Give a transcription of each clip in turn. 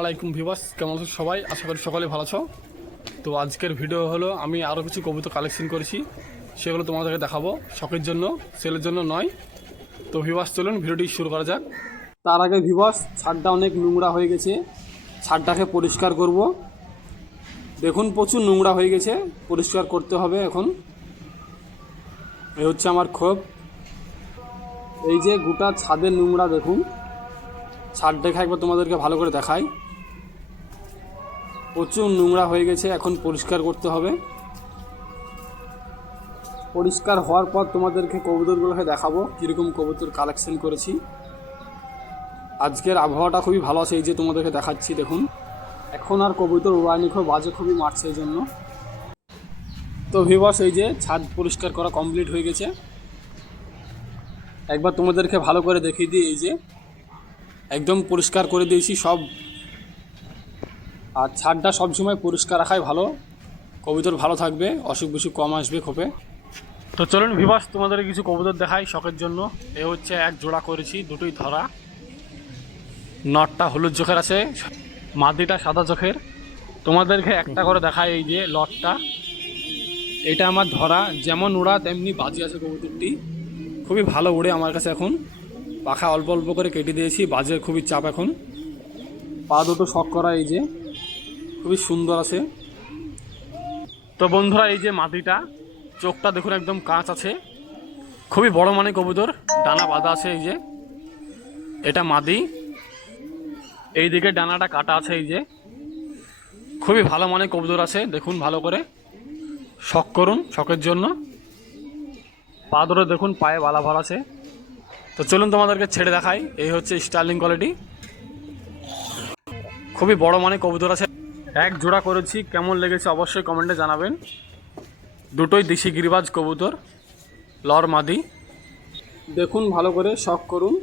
আলাইকুম ভিবাস কেমন আছো সবাই? আশা করি সকলে ভালো আছো। তো আজকের ভিডিও হলো, আমি আরও কিছু কবুতর কালেকশন করেছি। সেগুলো তোমাদেরকে দেখাবো, শখের জন্য, সেলের জন্য নয়। তো ভিবাস চলুন ভিডিওটি শুরু করা যাক। তার আগে ভিবাস ছাদটা অনেক নোংরা হয়ে গেছে। ছাদটাকে পরিষ্কার করব। দেখুন, প্রচুর নোংরা হয়ে গেছে। পরিষ্কার করতে হবে এখন। এই হচ্ছে আমার ক্ষোভ। এই যে গোটা ছাদের নোংরা, দেখুন। ছাদ দেখা একবার তোমাদেরকে ভালো করে দেখাই। প্রচুর নোংরা হয়ে গেছে, এখন পরিষ্কার করতে হবে। পরিষ্কার হওয়ার পর তোমাদেরকে কবুতরগুলোকে দেখাবো, কীরকম কবুতর কালেকশন করেছি। আজকের আবহাওয়াটা খুবই ভালো আছে, এই যে তোমাদেরকে দেখাচ্ছি, দেখুন। এখন আর কবুতর উড়ানি খুব বাজে, খুবই মারছে এই জন্য। তো ভিবাস এই যে ছাদ পরিষ্কার করা কমপ্লিট হয়ে গেছে। একবার তোমাদেরকে ভালো করে দেখিয়ে দিই, এই যে। একদম পরিষ্কার করে দিয়েছি, সব আর ছাদটা সবসময় পরিষ্কার রাখাই ভালো। কবুতর ভালো থাকবে অসুখ বিসুখ কম আসবে খোপে। তো চলুন ভিবাস তোমাদের কিছু কবুতর দেখাই শখের জন্য। এ হচ্ছে এক জোড়া করেছি দুটোই ধরা। নটটা হলুদ চোখের আছে মাদিটা সাদা চোখের। তোমাদেরকে একটা করে দেখাই এই যে লটটা। এটা আমার ধরা যেমন উড়া তেমনি বাজি আছে কবুতরটি। খুবই ভালো উড়ে আমার কাছে এখন। পাখা অল্প অল্প করে কেটে দিয়েছি বাজের খুবই চাপ এখন। পা দুটো শখ করা এই যে। খুবই সুন্দর আছে। তো বন্ধুরা, এই যে মাটিটা, চোখটা দেখুন একদম কাঁচ আছে। খুবই বড় মানে কবুতর, ডানা বাঁধা আছে এই যে। এটা মাদি। এই দিকে ডানাটা কাটা আছে এই যে। খুবই ভালো মানে কবুতর আছে, দেখুন ভালো করে। শখ করুন, শখের জন্য। পা ধরে দেখুন, পায়ে বালা ভর আছে। তো চলুন তোমাদেরকে ছেড়ে দেখাই, এই হচ্ছে স্টার্লিং কোয়ালিটি খুবই বড় মানে কবুতর আছে। এক জোড়া করেছি, কেমন লেগেছে অবশ্যই কমেন্টে জানাবেন। দুটোই দেশি গিরিবাজ কবুতর, লর মাদি। দেখুন, ভালো করে শখ করুন।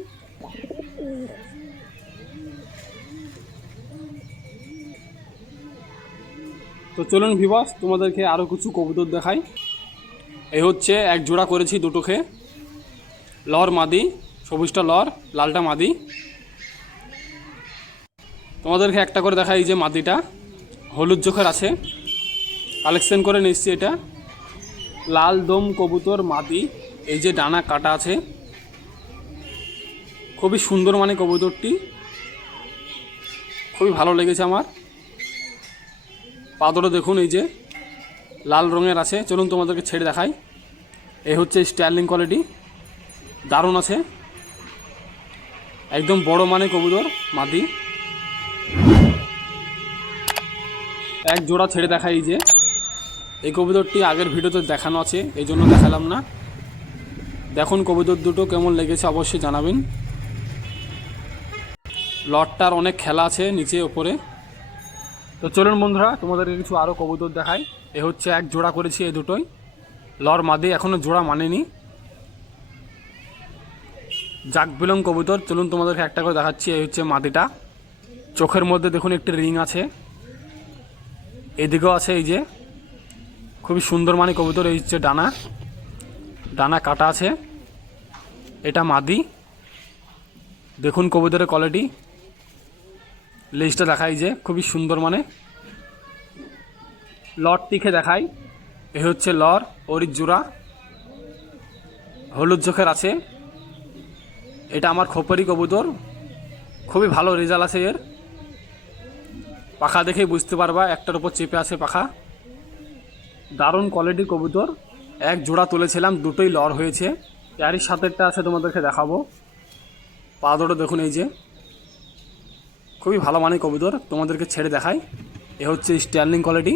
তো চলুন ভিবাস তোমাদেরকে আরও কিছু কবুতর দেখাই। এই হচ্ছে এক জোড়া করেছি দুটোকে। লর মাদি সবুজটা লর, লালটা মাদি। তোমাদেরকে একটা করে দেখাই যে মাদিটা। হলুদ চোখের আছে। কালেকশন করে নিচ্ছি এটা। লাল দম কবুতর মাদি, এই যে ডানা কাটা আছে। খুবই সুন্দর মানে কবুতরটি। খুবই ভালো লেগেছে আমার। পাদরও দেখুন, এই যে লাল রঙের আছে। চলুন তোমাদেরকে ছেড়ে দেখাই। এই হচ্ছে স্টাইলিং কোয়ালিটি। দারুণ আছে। একদম বড় মানে কবুতর, মাদি। এক জোড়া ছেড়ে দেখাই যে। এই কবুতরটি আগের ভিডিওতে দেখানো আছে, এই জন্য দেখালাম না। দেখুন কবুতর দুটো কেমন লেগেছে, অবশ্যই জানাবেন। লটটার অনেক খেলা আছে নিচে, ওপরে। তো চলুন বন্ধুরা, তোমাদেরকে কিছু আরও কবুতর দেখাই। এ হচ্ছে এক জোড়া করেছি এই দুটোই। লর মাদে এখনও জোড়া মানেনি। জাক বিলং কবুতর, চলুন তোমাদেরকে একটা করে দেখাচ্ছি। এই হচ্ছে মাদিটা। চোখের মধ্যে দেখুন একটি রিং আছে। এদিকেও আছে এই যে, খুবই সুন্দর মানে কবুতর, এই হচ্ছে ডানা। ডানা কাটা আছে। এটা মাদি। দেখুন কবুতরের কোয়ালিটি লিস্টটা দেখাই যে, খুবই সুন্দর মানে লট তিখে দেখাই। এ হচ্ছে লর, অরির জোড়া। হলুদ চোখের আছে। এটা আমার খোপরি কবুতর। খুবই ভালো রেজাল্ট আছে এর। পাখা দেখেই বুঝতে পারবা, একটার উপর চেপে আছে পাখা। দারুণ কোয়ালিটি কবুতর। এক জোড়া তুলেছিলাম, দুটোই লর হয়েছে। এরই সাথেরটা আছে তোমাদেরকে দেখাবো। পা দুটো দেখুন এই যে। খুবই ভালো মানে কবুতর, তোমাদেরকে ছেড়ে দেখাই। এ হচ্ছে স্ট্যান্ডিং কোয়ালিটি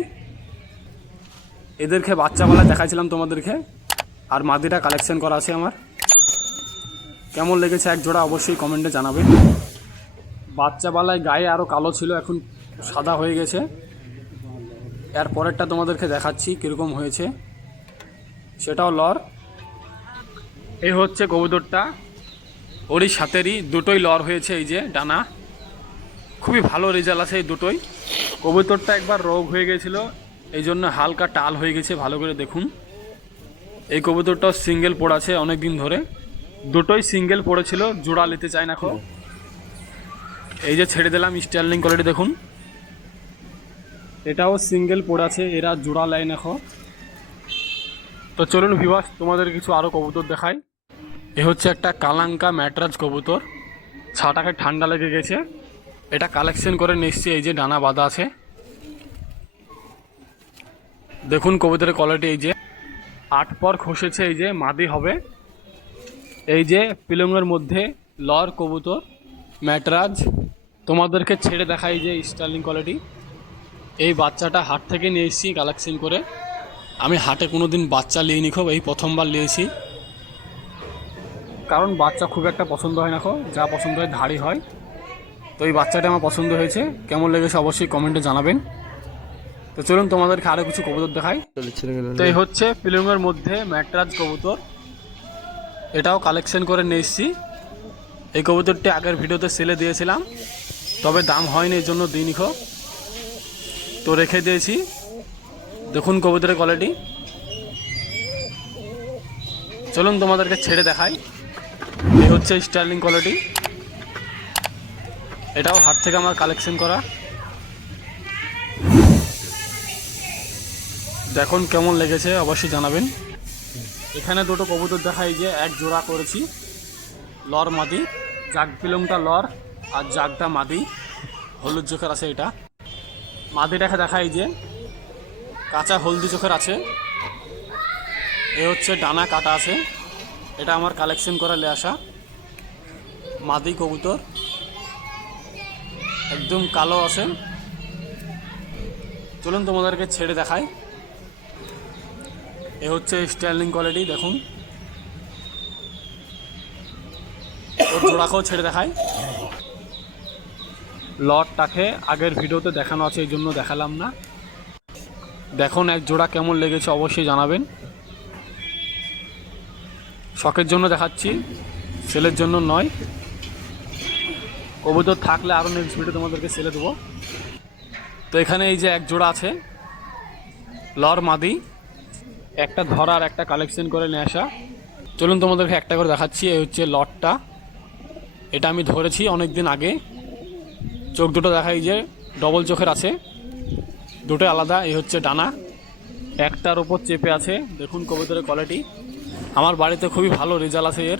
এদেরকে বাচ্চাবেলায় দেখাইছিলাম তোমাদেরকে। আর মাদিটা কালেকশন করা আছে আমার। কেমন লেগেছে এক জোড়া অবশ্যই কমেন্টে জানাবে। বাচ্চাবেলায় গায়ে আরও কালো ছিল, এখন সাদা হয়ে গেছে। এর পরেরটা তোমাদেরকে দেখাচ্ছি কীরকম হয়েছে। সেটাও লর। এই হচ্ছে কবুতরটা। ওরই সাথেরই দুটোই লর হয়েছে এই যে ডানা। খুবই ভালো রেজাল্ট আছে এই দুটোই। কবুতরটা একবার রোগ হয়ে গেছিল, এই জন্য হালকা টাল হয়ে গেছে, ভালো করে দেখুন। এই কবুতরটাও সিঙ্গেল পড়াছে অনেক দিন ধরে। দুটোই সিঙ্গেল পড়েছিল, জোড়া নিতে চায় না খো এই যে ছেড়ে দিলাম স্টার্লিং কোয়ালিটি দেখুন। এটাও সিঙ্গেল পড়ে আছে এরা জোড়া লাইন এখন তো চলুন ভিবাস তোমাদের কিছু আরও কবুতর দেখাই। এ হচ্ছে একটা কালাঙ্কা ম্যাটরাজ কবুতর। ছাটাকে ঠান্ডা লেগে গেছে। এটা কালেকশন করে নিচ্ছি, এই যে ডানা বাঁধা আছে। দেখুন কবুতরের কোয়ালিটি এই যে আট পর খসেছে, এই যে মাদি হবে। এই যে পিলংয়ের মধ্যে লর কবুতর, ম্যাটরাজ। তোমাদেরকে ছেড়ে দেখাই যে স্টার্লিং কোয়ালিটি এই বাচ্চাটা হাট থেকে নিয়ে এসেছি কালেকশন করে। আমি হাটে কোনো দিন বাচ্চা নিয়ে খুব, এই প্রথমবার নিয়েছি কারণ বাচ্চা খুব একটা পছন্দ হয় না খো, যা পছন্দ হয় ধাড়ি হয়। তো এই বাচ্চাটা আমার পছন্দ হয়েছে, কেমন লেগেছে অবশ্যই কমেন্টে জানাবেন। তো চলুন তোমাদেরকে আরও কিছু কবুতর দেখাই। তো এই হচ্ছে পিলুঙ্গের মধ্যে ম্যাটরাজ কবুতর। এটাও কালেকশন করে নিয়ে এসেছি। এই কবুতরটি আগের ভিডিওতে সেলে দিয়েছিলাম, তবে দাম হয়নি, এই জন্য দিইনি খো। তো রেখে দিয়েছি। দেখুন কবুতরের কোয়ালিটি চলুন তোমাদেরকে ছেড়ে দেখাই। এই হচ্ছে স্টার্লিং কোয়ালিটি এটাও হাট থেকে আমার কালেকশন করা। দেখুন কেমন লেগেছে, অবশ্যই জানাবেন। এখানে দুটো কবুতর দেখাই যে এক জোড়া করেছি। লর মাদি জাগ পিলংটা লর আর জাগটা মাদি। হলুদ চোখের আছে এটা। মাদিটাকে দেখাই যে কাঁচা হলদি চোখের আছে। এ হচ্ছে ডানা কাটা আছে। এটা আমার কালেকশন করা লে আসা। মাদি কবুতর। একদম কালো আছে। চলুন তোমাদেরকে ছেড়ে দেখাই। এ হচ্ছে স্টাইলিং কোয়ালিটি দেখুন। ওর জোড়াকেও ছেড়ে দেখাই। লটটাকে আগের ভিডিওতে দেখানো আছে, এই জন্য দেখালাম না। দেখুন, এক জোড়া কেমন লেগেছে, অবশ্যই জানাবেন। শখের জন্য দেখাচ্ছি, সেলের জন্য নয়। কবুতর থাকলে আরও নেক্সট ভিডিও তোমাদেরকে সেলে দেবো। তো এখানে এই যে এক জোড়া আছে, লর মাদি। একটা ধরার একটা কালেকশন করে নিয়ে আসা। চলুন তোমাদেরকে একটা করে দেখাচ্ছি, এই হচ্ছে লটটা। এটা আমি ধরেছি অনেক দিন আগে। চোখ দুটো দেখাই যে ডবল চোখের আছে। দুটো আলাদা, এই হচ্ছে ডানা। একটার ওপর চেপে আছে। দেখুন কবুতরের কোয়ালিটি আমার বাড়িতে খুবই ভালো রেজাল্ট আছে এর।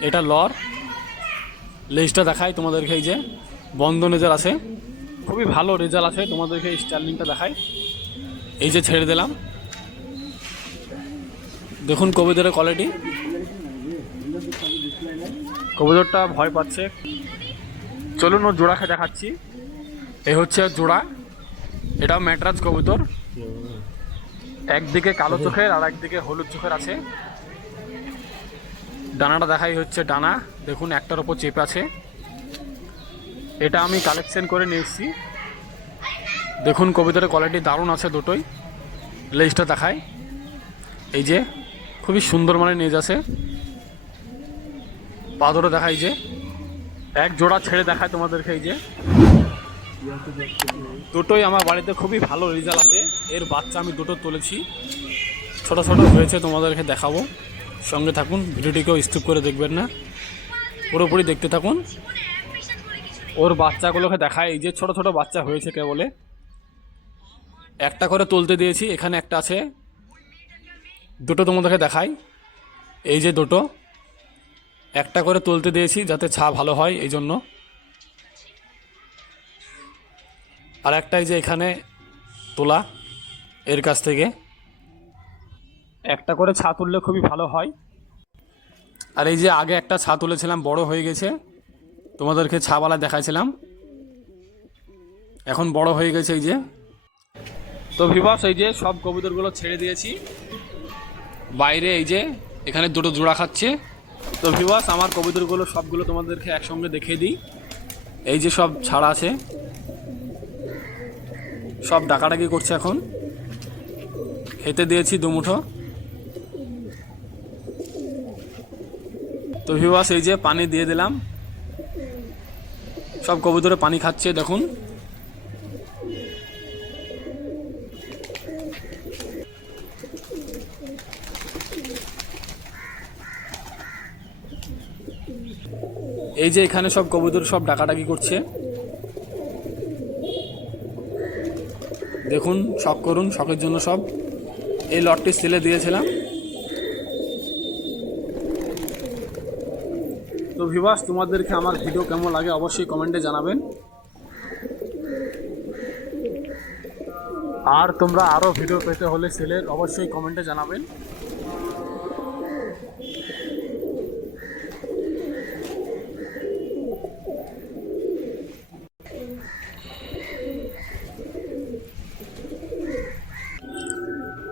এটা লর। লেজটা দেখাই তোমাদেরকে এই যে। বন্ধ নেজার আছে। খুবই ভালো রেজাল্ট আছে। তোমাদেরকে স্টার্লিংটা দেখাই। এই যে ছেড়ে দিলাম। দেখুন কবুতরের কোয়ালিটি কবুতরটা ভয় পাচ্ছে। চলুন ও জোড়াকে দেখাচ্ছি। এই হচ্ছে জোড়া। এটাও ম্যাটরাজ কবুতর। একদিকে কালো চোখের আর একদিকে হলুদ চোখের আছে। ডানাটা দেখাই হচ্ছে ডানা। দেখুন, একটার ওপর চেপে আছে। এটা আমি কালেকশন করে নিয়ে এসেছি। দেখুন কবিতার কোয়ালিটি দারুণ আছে দুটোই। লেজটা দেখায় এই যে, খুবই সুন্দর মানে নেজ আছে। পা দেখায় যে। এক জোড়া ছেড়ে দেখায় তোমাদেরকে এই যে। দুটোই আমার বাড়িতে খুবই ভালো রেজাল্ট আছে। এর বাচ্চা আমি দুটো তুলেছি। ছোট ছোট হয়েছে তোমাদেরকে দেখাবো। সঙ্গে থাকুন, ভিডিওটিকেও স্কিপ করে দেখবেন না। পুরোপুরি দেখতে থাকুন। ওর বাচ্চাগুলোকে দেখায়। এই যে ছোট ছোট বাচ্চা হয়েছে কে বলে একটা করে তুলতে দিয়েছি, এখানে একটা আছে। দুটো তোমাদেরকে দেখাই। এই যে দুটো। একটা করে তুলতে দিয়েছি যাতে ছা ভালো হয় এই জন্য। আর একটাই যে এখানে তোলা এর কাছ থেকে। একটা করে ছা তুললে খুবই ভালো হয়। আর এই যে আগে একটা ছা তুলেছিলাম বড় হয়ে গেছে। তোমাদেরকে ছাওয়ালা দেখাইছিলাম। এখন বড় হয়ে গেছে এই যে। তো ভিবাস এই যে সব কবুতরগুলো ছেড়ে দিয়েছি। বাইরে এই যে এখানে দুটো জোড়া খাচ্ছে। তো ভিবাস আমার কবুতরগুলো সবগুলো তোমাদেরকে একসঙ্গে দেখিয়ে দিই। এই যে সব ছাড়া আছে। সব ডাকাডাকি করছে এখন। খেতে দিয়েছি দুমুঠো তো ভিবাস এই যে পানি দিয়ে দিলাম। সব কবুতরে পানি খাচ্ছে, দেখুন। এই যে এখানে সব কবুতর সব ডাকাডাকি করছে। দেখুন, শখ করুন, শখের জন্য সব। এই লটটি সেলে দিয়েছিলাম। তো ভিভাস তোমাদেরকে আমার ভিডিও কেমন লাগে অবশ্যই কমেন্টে জানাবেন। আর তোমরা আরও ভিডিও পেতে হলে সেলের অবশ্যই কমেন্টে জানাবেন।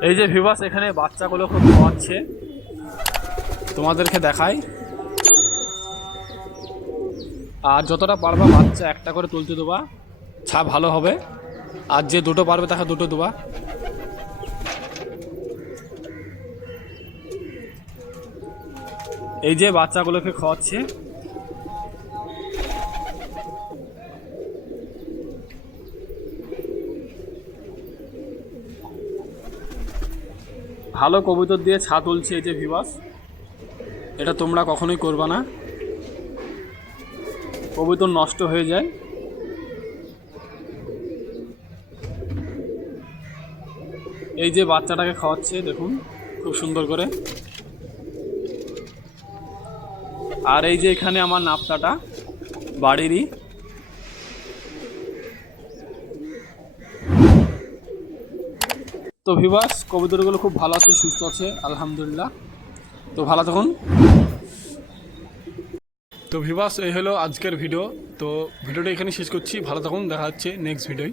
এই যে ভিভাস এখানে বাচ্চাগুলো খুব খাওয়াচ্ছে। তোমাদেরকে দেখাই। আর যতটা পারবা বাচ্চা একটা করে তুলতে দেবা। ছা, ভালো হবে। আর যে দুটো পারবে তাকে দুটো দেবা। এই যে বাচ্চাগুলোকে খাওয়াচ্ছে। ভালো কবুতর দিয়ে ছা তুলছে এই যে ভিবাস এটা তোমরা কখনোই করবা না। কবুতর নষ্ট হয়ে যায়। এই যে বাচ্চাটাকে খাওয়াচ্ছে, দেখুন, খুব সুন্দর করে। আর এই যে এখানে আমার নাপ্তাটা, বাড়িরই। তো ভিবাস কবুতরগুলো খুব ভালো আছে, সুস্থ আছে, আলহামদুলিল্লাহ। তো ভালো থাকুন। তো ভিবাস এই হলো আজকের ভিডিও তো ভিডিওটা এখানে শেষ করছি। ভালো থাকুন, দেখা হচ্ছে নেক্সট ভিডিওয়